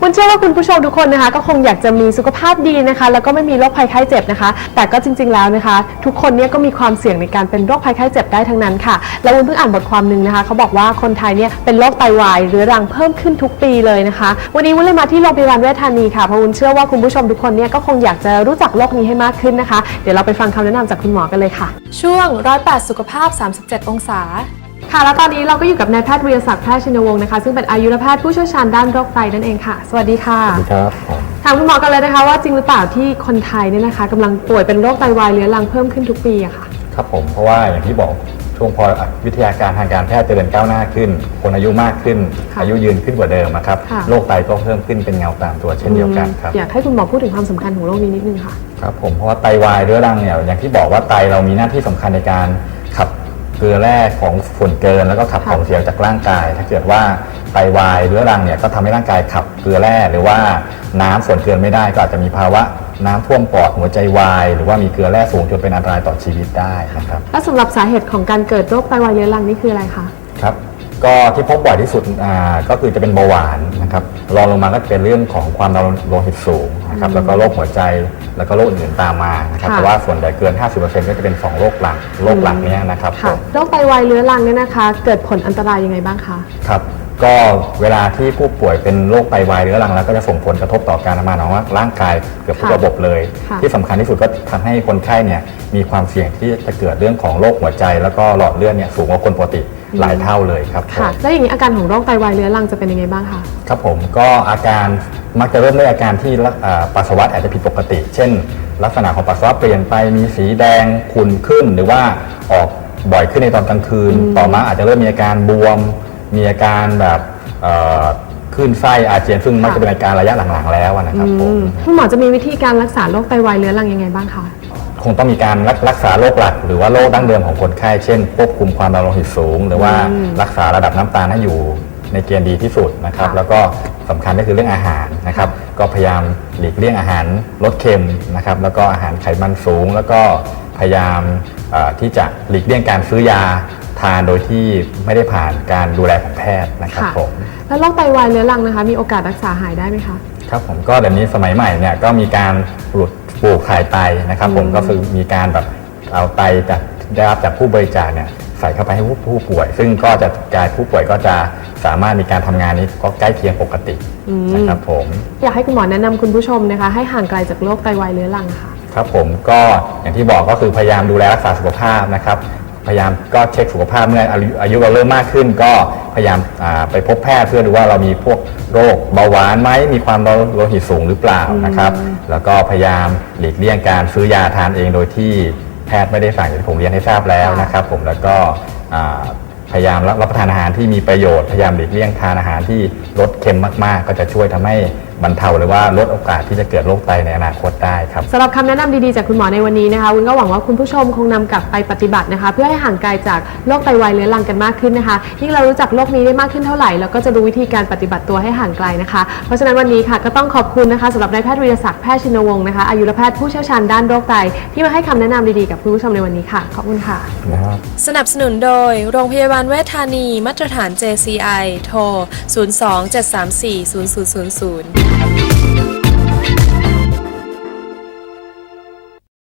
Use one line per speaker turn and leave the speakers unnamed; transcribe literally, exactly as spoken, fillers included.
วุ้นเชื่อว่าคุณผู้ชมทุกคนนะคะก็คงอยากจะมีสุขภาพดีนะคะแล้วก็ไม่มีโรคภัยไข้เจ็บนะคะแต่ก็จริงๆแล้วนะคะทุกคนเนี่ยก็มีความเสี่ยงในการเป็นโรคภัยไข้เจ็บได้ทั้งนั้นค่ะแล้ววุ้นเพิ่งอ่านบทความนึงนะคะเขาบอกว่าคนไทยเนี่ยเป็นโรคไตวายเรื้อรังเพิ่มขึ้นทุกปีเลยนะคะวันนี้วุ้นเลยมาที่โรงพยาบาลเวชธานีค่ะเพราะวุ้นเชื่อว่าคุณผู้ชมทุกคนเนี่ยก็คงอยากจะรู้จักโรคนี้ให้มากขึ้นนะคะเดี๋ยวเราไปฟังคำแนะนำจากคุณหมอกันเลยค่ะช่วงร้อยแปดสุขภาพสามสิบเจ็ดองศาค่ะแล้วตอนนี้เราก็อยู่กับนายแพทย์วีรศักดิ์แพทย์ชินวงศ์นะคะซึ่งเป็นอายุรแพทย์ผู้เชี่ยวชาญด้านโรคไตนั่นเองค่ะสวัสดีค่ะ
สวัสดีครับ
ถามคุณหมอกันเลยนะคะว่าจริงหรือเปล่าที่คนไทยเนี่ยนะคะกำลังป่วยเป็นโรคไตวายเรื้อรังเพิ่มขึ้นทุกปีอะค่ะ
ครับผมเพราะว่าอย่างที่บอกช่วงพอวิทยาการทางการแพทย์เจริญก้าวหน้าขึ้นคนอายุมากขึ้นอายุยืนขึ้นกว่าเดิมนะครับโรคไตก็เพิ่มขึ้นเป็นเงาตามตัวเช่นเดียวกันครับ
อยากให้คุณหมอพูดถึงความสำคัญของโรคนี้นิดนึงค่ะ
ครับผมเพราะว่าไตวายเรื้อรังเนี่ยอย่างที่บอกว่าไตเรามีหน้าที่สำคัญในการขับเกลือแร่ของฝุ่นเกินแล้วก็ขับของเสียจากร่างกายถ้าเกิดว่าไตวายเรื้อรังเนี่ยก็ทำให้ร่างกายขับเกลือแร่หรือว่าน้ำส่วนเกินไม่ได้ก็อาจจะมีภาวะน้ำท่วมปอดหัวใจวายหรือว่ามีเกลือแร่สูงจนเป็นอันตรายต่อชีวิตได้นะครับ
และสำหรับสาเหตุของการเกิดโรคไตวายเรื้อรังนี่คืออะไรคะ
ครับก็ที่พบบ่อยที่สุดก็คือจะเป็นเบาหวานนะครับรองลงมาก็เป็นเรื่องของความดันโลหิตสูงนะครับแล้วก็โรคหัวใจแล้วก็โรคอื่นตามมานะครับแต่ว่าส่วนใหญ่เกิน ห้าสิบเปอร์เซ็นต์ ก็จะเป็นสองโรคหลักโรคหลักนี้นะครับ
โรคไตวายเรื้อรังเนี่ยนะคะเกิดผลอันตรายยังไงบ้างคะ
ครับก็เวลาที่ผู้ป่วยเป็นโรคไตวายเรื้อรังแล้วก็จะส่งผลกระทบต่อการทำงานของร่างกายเกือบทุกระบบเลยที่สำคัญที่สุดก็ทำให้คนไข้เนี่ยมีความเสี่ยงที่จะเกิดเรื่องของโรคหัวใจแล้วก็หลอดเลือดเนี่ยสูงกว่าคนปกติหลายเท่าเลยครับ
ค่ะแล้วอย่างนี้อาการของโรคไตวายเรื้อรังจะเป็นยังไงบ้างคะ
ครับผมก็อาการมักจะเริ่มด้วยอาการที่ปัสสาวะอาจจะผิดปกติเช่นลักษณะของปัสสาวะเปลี่ยนไปมีสีแดงขุ่นขึ้นหรือว่าออกบ่อยขึ้นในตอนกลางคืนต่อมาอาจจะเริ่มมีอาการบวมมีอาการแบบคลื่นไส้อาเจียนซึ่งมักจะเป็นอาการระยะหลังๆแล้วนะครับผม
คุณหมอจะมีวิธีการรักษาโรคไตวายเรื้อรังยังไงบ้างคะ
คงต้องมีการรักษาโรคหลักหรือว่าโรคดั้งเดิมของคนไข้เช่นควบคุมความดันโลหิตสูงหรือว่ารักษาระดับน้ำตาลให้อยู่ในเกณฑ์ดีที่สุดนะครับแล้วก็สำคัญก็คือเรื่องอาหารนะครับก็พยายามหลีกเลี่ยงอาหารลดเค็มนะครับแล้วก็อาหารไขมันสูงแล้วก็พยายามที่จะหลีกเลี่ยงการซื้อยาทานโดยที่ไม่ได้ผ่านการดูแลของแพทย์นะครับผม
แล้วโรคไตวายเรื้อรังนะคะมีโอกาสรักษาหายได้ไหมคะ
ครับผมก็เดี๋ยวนี้สมัยใหม่เนี่ยก็มีการปลูกปลูกถ่ายไตนะครับผมก็คือมีการแบบเอาไตจากได้รับจากผู้บริจาคเนี่ยใส่เข้าไปให้ผู้ผู้ป่วยซึ่งก็จะกลายผู้ป่วยก็จะสามารถมีการทำงานนี้ก็ใกล้เคียงปกตินะครับผม
อยากให้คุณหมอแนะนำคุณผู้ชมนะคะให้ห่างไกลจากโรคไตวายเรื้อรังค่ะ
ครับผมก็อย่างที่บอกก็คือพยายามดูแลรักษาสุขภาพนะครับพยายามก็เช็คสุขภาพเมื่ออายุเราเริ่มมากขึ้นก็พยายามไปพบแพทย์เพื่อดูว่าเรามีพวกโรคเบาหวานไหมมีความดันโลหิตสูงหรือเปล่านะครับแล้วก็พยายามหลีกเลี่ยงการซื้อยาทานเองโดยที่แพทย์ไม่ได้สั่งอย่างที่ผมเรียนให้ทราบแล้วนะครับผมแล้วก็พยายามรับประทานอาหารที่มีประโยชน์พยายามหลีกเลี่ยงทานอาหารที่ลดเค็มมากๆก็จะช่วยทำให้บรรเทาหรือว่าลดโอกาสที่จะเกิดโรคไตในอนาคตได้ครับ
สำหรับคำแนะนำดีๆจากคุณหมอในวันนี้นะคะวุ้นก็หวังว่าคุณผู้ชมคงนำกลับไปปฏิบัตินะคะเพื่อให้ห่างไกลจากโรคไตวายเรื้อรังกันมากขึ้นนะคะยิ่งเรารู้จักโรคนี้ได้มากขึ้นเท่าไหร่เราก็จะรู้วิธีการปฏิบัติตัวให้ห่างไกลนะคะเพราะฉะนั้นวันนี้ค่ะก็ต้องขอบคุณนะคะสำหรับนายแพทย์วีรศักดิ์แพทย์ชินวงศ์นะคะอายุรแพทย์ผู้เชี่ยวชาญด้านโรคไตที่มาให้คำแนะนำดีๆกับคุณผู้ชมในวันนี้ค่ะขอบคุณค่ะ
สนับสนุนโดยโรงพยาบาลเวชธานีมาตรฐาน เจ ซี ไอ โทรศูนย์ สอง เจ็ด สาม สี่ ศูนย์ ศูนย์ ศูนย์ ศูนย์